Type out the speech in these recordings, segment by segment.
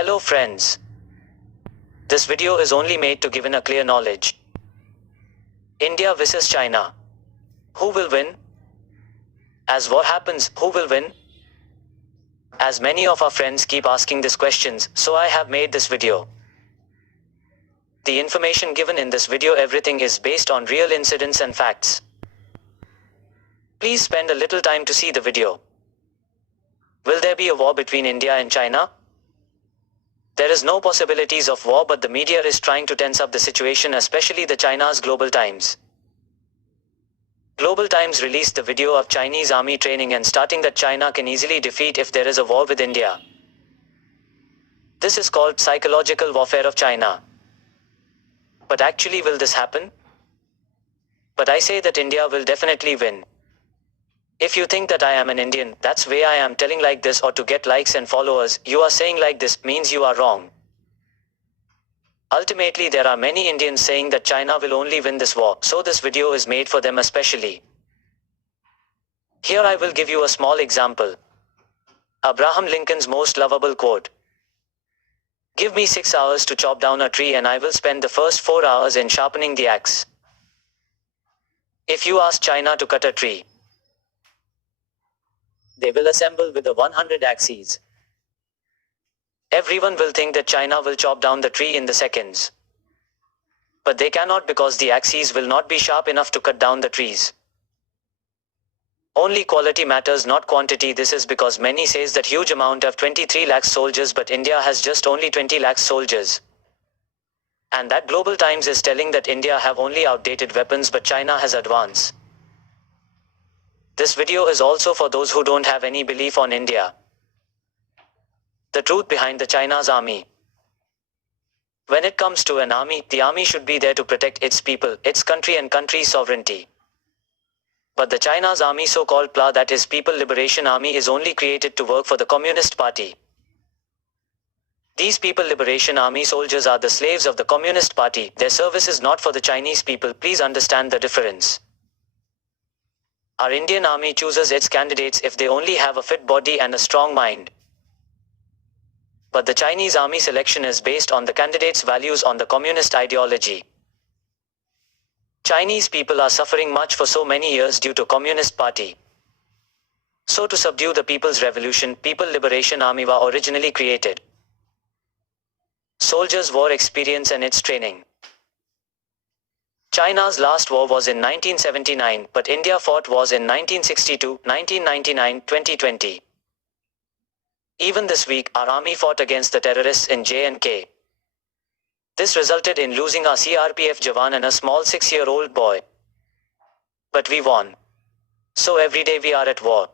Hello friends. This video is only made to give a clear knowledge. India vs China. Who will win? As war happens, who will win? As many of our friends keep asking these questions, so I have made this video. The information given in this video, everything is based on real incidents and facts. Please spend a little time to see the video. Will there be a war between India and China? There is no possibilities of war, but the media is trying to tense up the situation, especially the China's Global Times. Global Times released the video of Chinese army training and starting that China can easily defeat if there is a war with India. This is called psychological warfare of China. But actually, will this happen? But I say that India will definitely win. If you think that I am an Indian, that's why I am telling like this, or to get likes and followers, you are saying like this, means you are wrong. Ultimately, there are many Indians saying that China will only win this war, so this video is made for them especially. Here I will give you a small example. Abraham Lincoln's most lovable quote. Give me 6 hours to chop down a tree and I will spend the first 4 hours in sharpening the axe. If you ask China to cut a tree, they will assemble with the 100 axes. Everyone will think that China will chop down the tree in the seconds. But they cannot, because the axes will not be sharp enough to cut down the trees. Only quality matters, not quantity. This is because many says that huge amount of 23 lakh soldiers, but India has just only 20 lakh soldiers. And that Global Times is telling that India have only outdated weapons but China has advanced. This video is also for those who don't have any belief on India. The truth behind the China's army. When it comes to an army, the army should be there to protect its people, its country and country's sovereignty. But the China's army, so-called PLA, that is People Liberation Army, is only created to work for the Communist Party. These People Liberation Army soldiers are the slaves of the Communist Party. Their service is not for the Chinese people. Please understand the difference. Our Indian army chooses its candidates if they only have a fit body and a strong mind. But the Chinese army selection is based on the candidates' values, on the communist ideology. Chinese people are suffering much for so many years due to Communist Party. So to subdue the People's Revolution, People Liberation Army was originally created. Soldiers' war experience and its training. China's last war was in 1979, but India fought wars in 1962, 1999, 2020. Even this week, our army fought against the terrorists in J&K. This resulted in losing our CRPF Jawan and a small 6-year-old boy. But we won. So every day we are at war.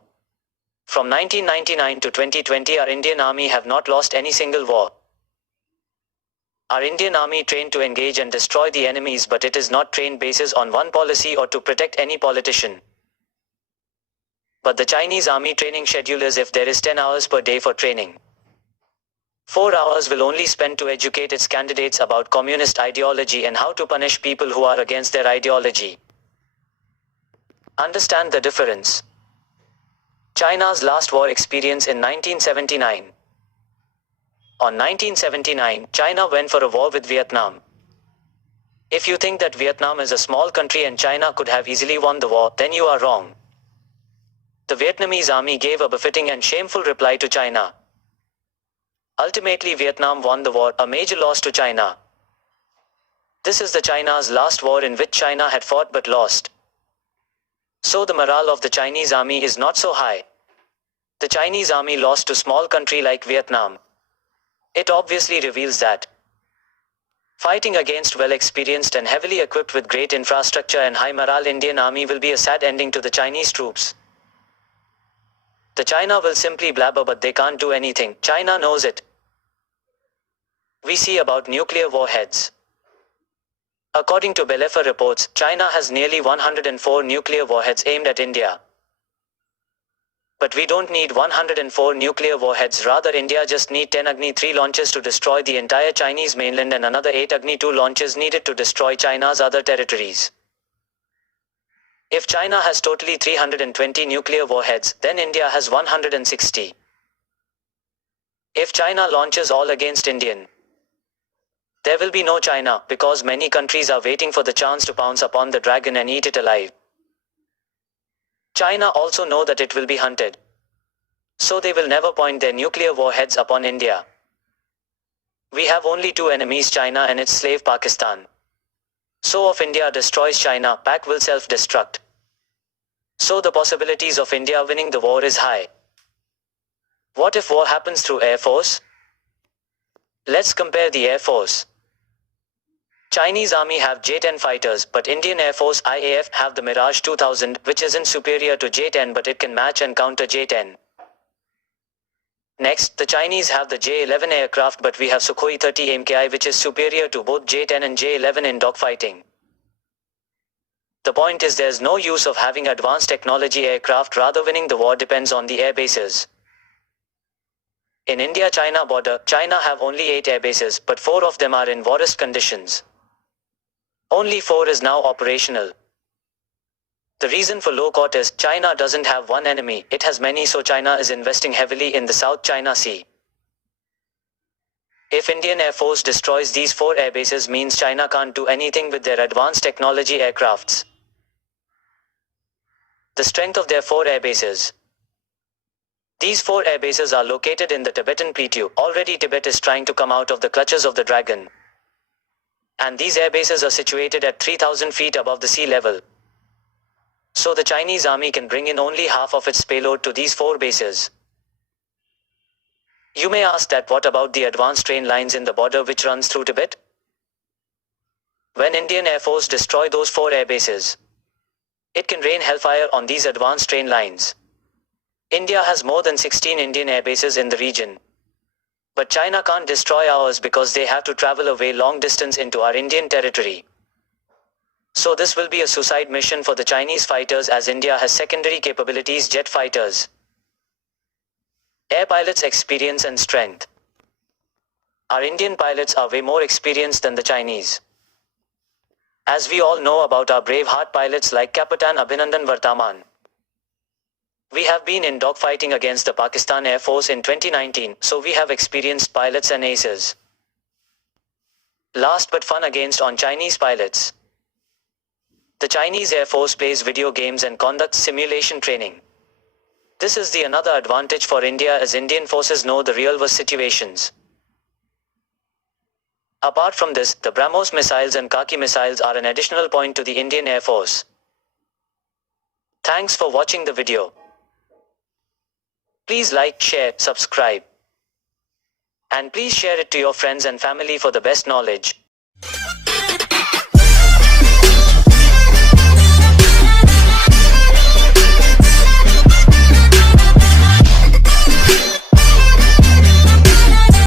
From 1999 to 2020, our Indian army have not lost any single war. Our Indian army trained to engage and destroy the enemies, but it is not trained basis on one policy or to protect any politician. But the Chinese army training schedule is if there is 10 hours per day for training. 4 hours will only spend to educate its candidates about communist ideology and how to punish people who are against their ideology. Understand the difference. China's last war experience in 1979. On 1979, China went for a war with Vietnam. If you think that Vietnam is a small country and China could have easily won the war, then you are wrong. The Vietnamese army gave a befitting and shameful reply to China. Ultimately, Vietnam won the war, a major loss to China. This is the China's last war in which China had fought but lost. So the morale of the Chinese army is not so high. The Chinese army lost to small country like Vietnam. It obviously reveals that fighting against well-experienced and heavily equipped with great infrastructure and high morale Indian army will be a sad ending to the Chinese troops. The China will simply blabber, but they can't do anything. China knows it. We see about nuclear warheads. According to Belfer reports, China has nearly 104 nuclear warheads aimed at India. But we don't need 104 nuclear warheads, rather India just need 10 Agni-3 launches to destroy the entire Chinese mainland and another 8 Agni-2 launches needed to destroy China's other territories. If China has totally 320 nuclear warheads, then India has 160. If China launches all against Indian, there will be no China, because many countries are waiting for the chance to pounce upon the dragon and eat it alive. China also know that it will be hunted, so they will never point their nuclear warheads upon India. We have only two enemies, China and its slave Pakistan. So if India destroys China, Pak will self-destruct. So the possibilities of India winning the war is high. What if war happens through Air Force? Let's compare the Air Force. Chinese Army have J-10 fighters, but Indian Air Force IAF have the Mirage 2000, which isn't superior to J-10 but it can match and counter J-10. Next, the Chinese have the J-11 aircraft, but we have Sukhoi 30 MKI, which is superior to both J-10 and J-11 in dogfighting. The point is, there's no use of having advanced technology aircraft, rather winning the war depends on the air bases. In India-China border, China have only 8 air bases, but 4 of them are in worst conditions. Only 4 is now operational. The reason for low cost is, China doesn't have one enemy, it has many, so China is investing heavily in the South China Sea. If Indian Air Force destroys these 4 air bases, means China can't do anything with their advanced technology aircrafts. The strength of their 4 air bases. These 4 air bases are located in the Tibetan plateau. Already Tibet is trying to come out of the clutches of the dragon. And these air bases are situated at 3,000 feet above the sea level. So the Chinese army can bring in only half of its payload to these 4 bases. You may ask that what about the advanced train lines in the border which runs through Tibet? When Indian Air Force destroy those 4 air bases, it can rain hellfire on these advanced train lines. India has more than 16 Indian air bases in the region. But China can't destroy ours because they have to travel a way long distance into our Indian territory. So this will be a suicide mission for the Chinese fighters, as India has secondary capabilities, jet fighters, air pilots experience and strength. Our Indian pilots are way more experienced than the Chinese. As we all know about our brave heart pilots like Kapitan Abhinandan Vartaman. We have been in dogfighting against the Pakistan Air Force in 2019, so we have experienced pilots and aces. Last but fun against on Chinese pilots. The Chinese Air Force plays video games and conducts simulation training. This is the another advantage for India, as Indian forces know the real war situations. Apart from this, the BrahMos missiles and Kaki missiles are an additional point to the Indian Air Force. Thanks for watching the video. Please like, share, subscribe. And please share it to your friends and family for the best knowledge.